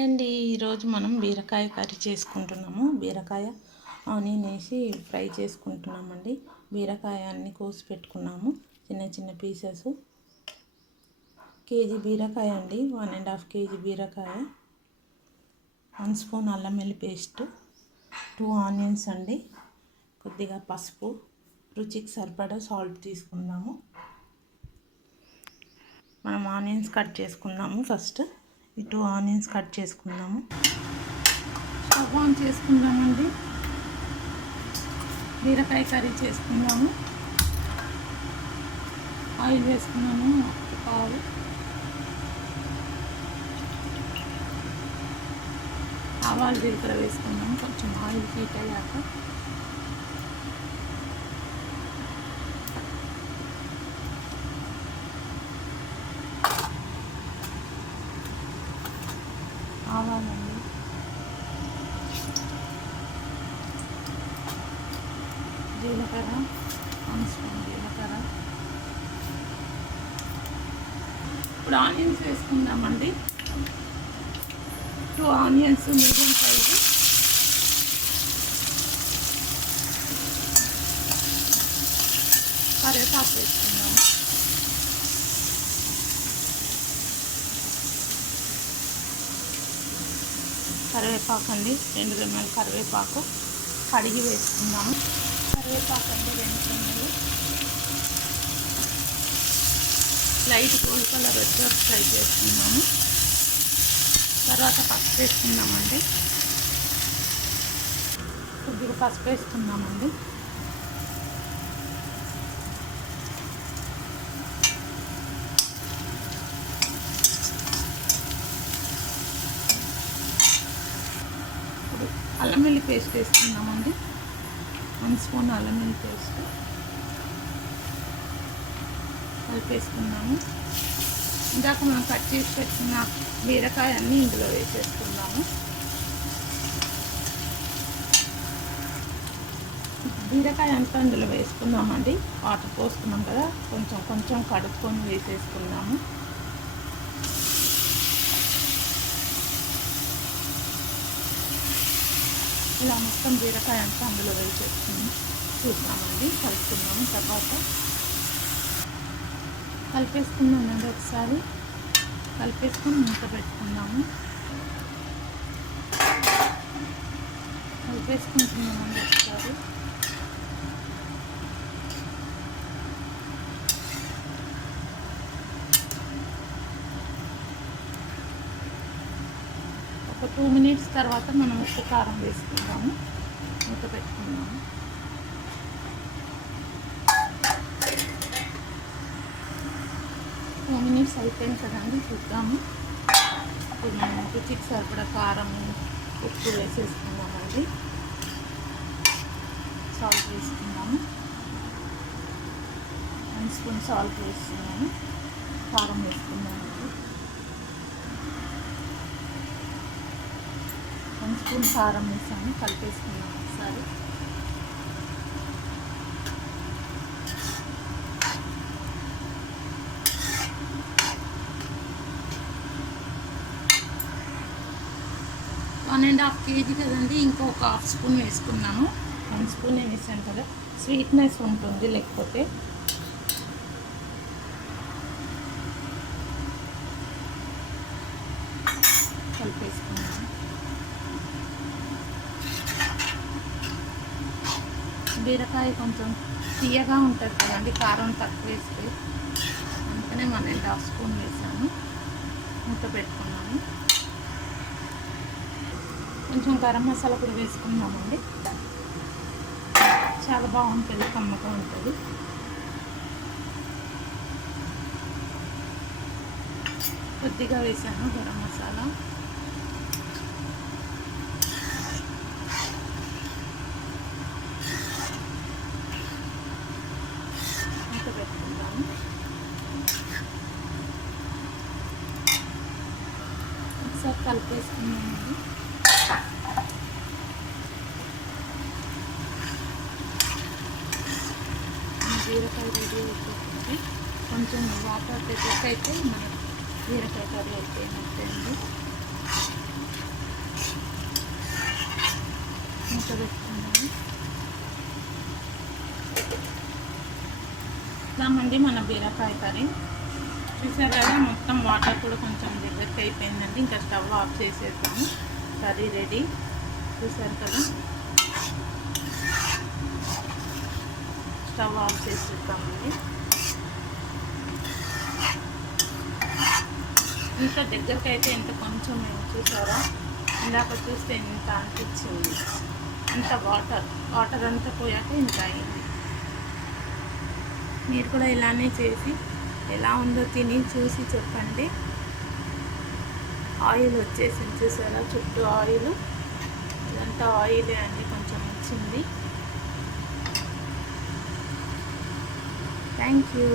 Hi అండి. ఈరోజు మనం బీరకాయ కర్రీ చేసుకుంటున్నాము. బీరకాయ ఆనియన్ వేసి ఫ్రై చేసుకుంటున్నామండి. బీరకాయ అన్ని కోసి పెట్టుకున్నాము, చిన్న చిన్న పీసెస్. కేజీ బీరకాయ అండి, 1.5 కేజీ బీరకాయ, 1 స్పూన్ అల్లం వెల్లుల్లి పేస్ట్, 2 ఆనియన్స్ అండి, కొద్దిగా పసుపు, రుచికి సరిపడా సాల్ట్ తీసుకుందాము. మనం ఆనియన్స్ కట్ చేసుకుందాము. ఫస్ట్ 2 ఆనియన్స్ కట్ చేసుకుందాము. స్టవ్ ఆన్ చేసుకుందామండి. బీరకాయ కర్రీ చేసుకుందాము. ఆయిల్ వేసుకున్నాము, పావు. ఆవాలు జీలకర్ర వేసుకున్నాము. కొంచెం ఆయిల్ హీట్ అయ్యాక ఆవాలండి, జీలకర్ర, 1 స్పూన్ జీలకర్ర. ఇప్పుడు ఆనియన్స్ వేసుకుందామండి. 2 ఆనియన్స్ మీడియం సైజు. కరివేపాకు వేసుకుందాము. కరివేపాకు అండి, 2 రెమ్మలు కరివేపాకు కడిగి వేసుకుందాము. కరివేపాకు అండి, 2 రెమ్మలు. లైట్ గోల్డ్ కలర్ వచ్చి ఫ్రై చేసుకుందాము. తర్వాత పసుపు వేసుకుందామండి. కొద్దిగా పసుపు వేసుకుందామండి. అల్లం వెల్లుల్లి పేస్ట్ వేసుకుందామండి. 1 స్పూన్ అల్లం వెల్లుల్లి పేస్ట్ కలిపేసుకుందాము. ఇందాక మనం కట్ చేసి పెట్టుకున్న బీరకాయ అన్నీ ఇందులో వేసేసుకుందాము. బీరకాయ అంతా ఇందులో వేసుకుందామండి. వాటర్ పోసుకున్నాం కదా, కొంచెం కొంచెం కడుక్కొని వేసేసుకుందాము. ఇలా మొత్తం బీరకాయ అంతా అందులో వేసేసుకుని చూద్దామండి. కలుపుకుందాము. తర్వాత కలిపేసుకుందామండి. ఒకసారి కలిపేసుకొని మూత పెట్టుకుందాము. కలిపేసుకుంటున్నామండి ఒకసారి. ఒక 2 మినిట్స్ తర్వాత మనం ఉప్పు కారం వేసుకుందాము. మూత పెట్టుకుందాము. మినిట్స్ అయిపోయింది కదండి, చూద్దాము. ఇప్పుడు మనం రుచికి సరిపడా కారం, ఉప్పు వేసేసుకుందామండి. సాల్ట్ వేసుకుందాము. 1 స్పూన్ సాల్ట్ వేస్తున్నాము. కారం వేసుకుందామండి. 1 స్పూన్ కారం వేసాము. కలిపేసుకున్నాము ఒకసారి. వన్ అండ్ హాఫ్ కేజీ కదండి, ఇంకొక 1/2 స్పూన్ వేసుకున్నాము. 1 స్పూన్ వేసాను కదా, స్వీట్నెస్ ఉంటుంది. లేకపోతే కలిపేసుకున్నాము. బీరకాయ కొంచెం తీయగా ఉంటుంది కదండి, కారం తక్కువ వేస్తే. అందుకనే 1.5 స్పూన్ వేసాము. మూత పెట్టుకున్నాము. కొంచెం గరం మసాలా కూడా వేసుకున్నామండి. చాలా బాగుంటుంది, కమ్మగా ఉంటుంది. కొద్దిగా వేసాను గరం మసాలా. మూత పెట్టుకుందాము. ఒకసారి కలిపేసుకున్నామండి. బీరకాయ రెడీ అయిపోతుంది. కొంచెం వాటర్ అయితే మన బీరకాయ కర్రీ అయిపోయినట్టే అండి. పెట్టుకున్నాను. ఇట్లామండి మన బీరకాయ కర్రీ. చూసారు కదా, మొత్తం వాటర్ కూడా కొంచెం దగ్గరికి అయిపోయిందండి. ఇంకా స్టవ్ ఆఫ్ చేసేద్దాము. Curry ready. చూసారు కదా, స్టవ్ ఆఫ్ చేసేద్దామండి. ఇంత దగ్గరికి అయితే ఇంత కొంచెం చూసారా, ఇందాక చూస్తే ఇంత అనిపించింది. ఇంత వాటర్ అంతా పోయాక ఇంత అయింది. మీరు కూడా ఇలానే చేసి ఎలా ఉందో తిని చూసి చెప్పండి. ఆయిల్ వచ్చేసింది చూసారా, చుట్టూ ఆయిల్, ఇదంతా ఆయిలే అండి, కొంచెం వచ్చింది. Thank you.